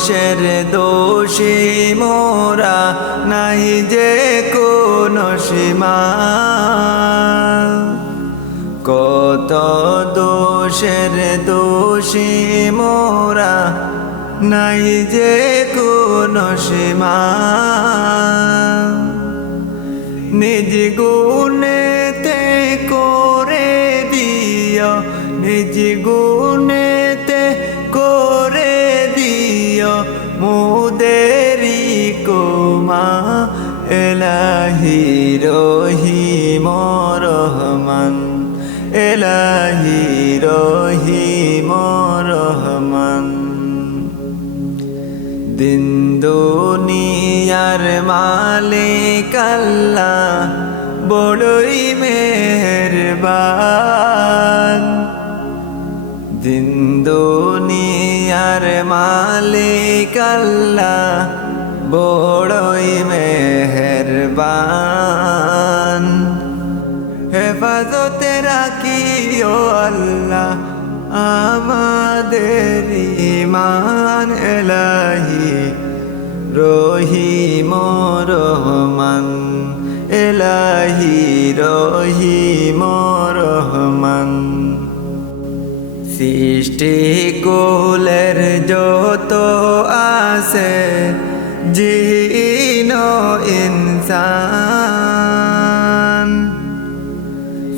দোষের দোষী মোরা নাই যে কোন সীমা। কত দোষের দোষী মোরা নাই যে কোন সীমা। নিজ গুণেতে করে দিও, নিজ গুণেতে মুদেরি কোমা, এলাহি রহিম রহমান, এলাহি রহিম রহমান। দিন দুনিয়ার মালিক আল্লাহ, বড়ই মেহেরবান। দিন মালিক আল্লাহ, বড়ই মেহেরবান। হেফাজতে রাখিও আল্লাহ, আমাদের ইমান এলাহি। রহিম রহমান, এলাহি রহিম রহমান। সৃষ্টি কোলের যত আছে জিন ইনসান।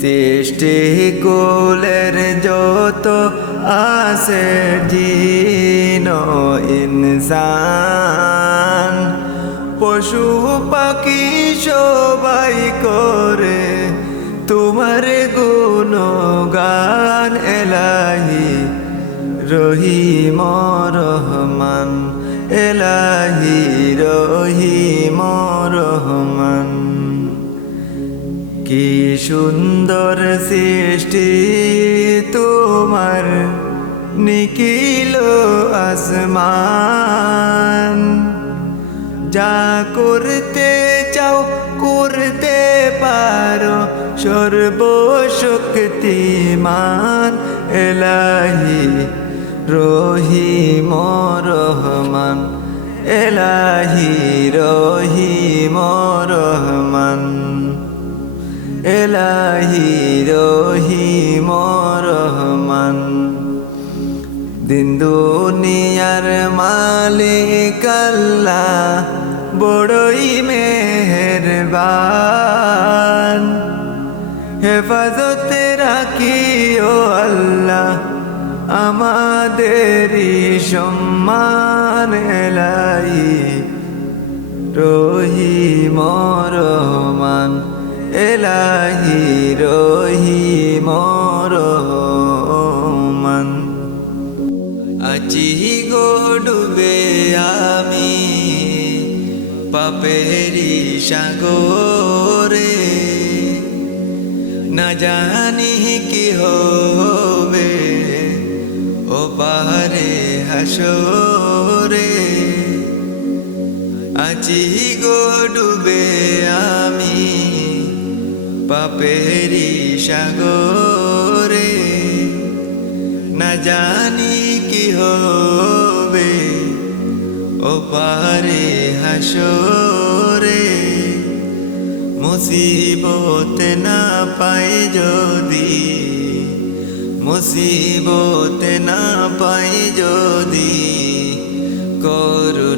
সৃষ্টি কুলের যত আছে জিন ইনসান। পশু পাখি সবাই করে, তোমার গুণগান এলাহি, রহিম রহমান। এলাহি, রহিম রহমান। কি সুন্দর সৃষ্টি তোমার, নিখিল আসমান। যা করতে চাও, করতে পারো সর্বশক্তিমান এলাহি রহিম রহমান, এলাহি রহিম রহমান, এলাহি রহিম রহমান। দিন দুনিয়ার মালিক আল্লাহ, বড়ই মেহেরবান। হেফাজতে রাখিও আল্লাহ, আমাদেরই সম্মান এলাই। রহিম রহমান এলাহি রহিম রহমান আছি গো ডুবে আমি পাপেরি সাগরে। না জানি কি হবে। ও পাহাড়ে হাসরে। আছি গো ডুবে আমি পাপেরি সাগরে। না জানি কি হবে। ও পারে হাসরে। মুসিবত না পাই যদি মুসিবত না পাই যদি করুণা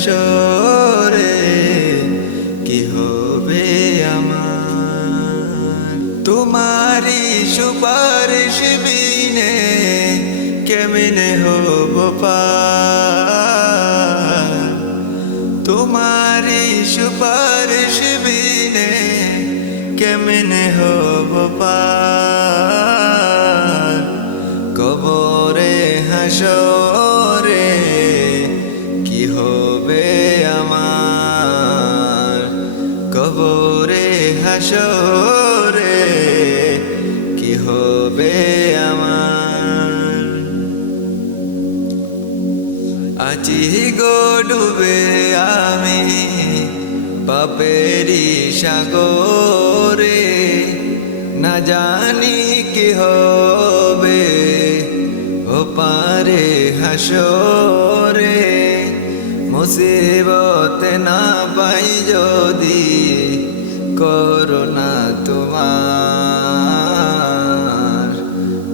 হাসরে কি হবে আমার? তোমারি সুপারিশ বিনে কেমনে হব তোমারি সুপারিশ বিনে কেমনে হব পার? কবরে হাসরে হাসরে কি হবে আমার? আছি গো ডুবে আমি পাপেরি সাগরে, না জানি কি হবে ও পারে হাসরে। মুসিবত না পাই যদি করোনা তোমার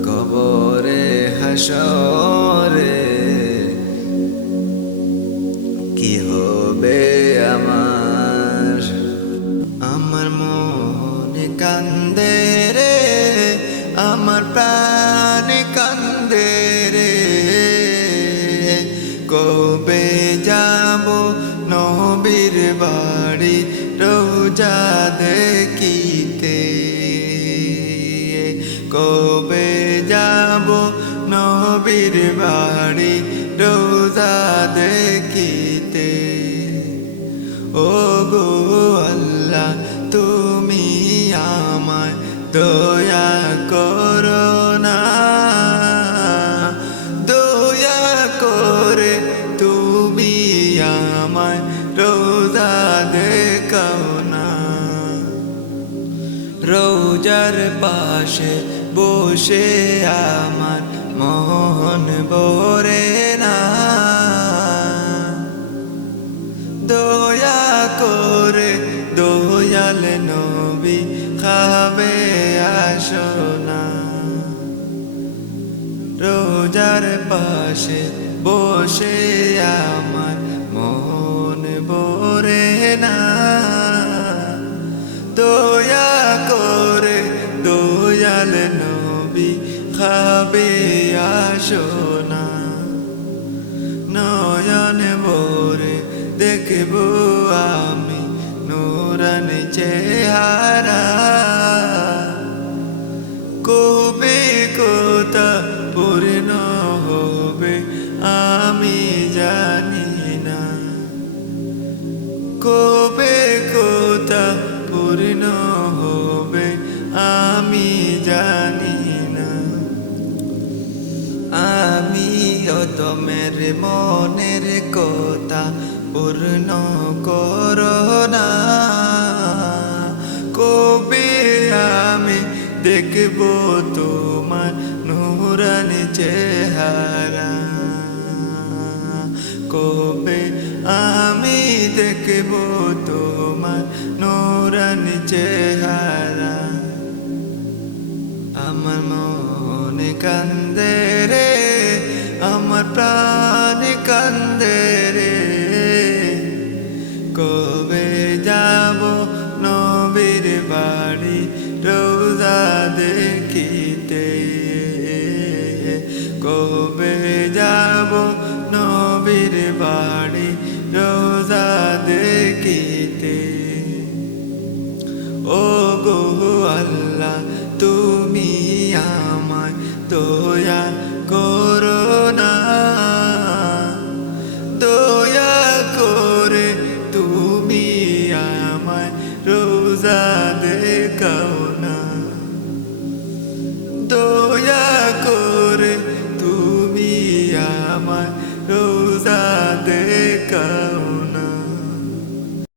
কবরে হাসরে কি হবে আমার? আমার মনে কান্দে রে আমার প্রাণ কবে যাব নবীর বাড়ি রোজা দেখিতে? ও গো আল্লাহ, তুমি আমায় দয়া করো না। দয়া করে তুমি আমায় রোজা দেখাও না। রোজার পাশে বসে আমার মন ভরে না। দয়া করে দয়াল নবী খাবে আসো না। রোজার পাশে বসে আমার মন ভরে না। পূর্ণ করো না কবে আমি দেখব তোমার নুরানি চেহারা? কবে আমি দেখব তোমার নুরানি চেহারা? আমার মনে কান্দে কবে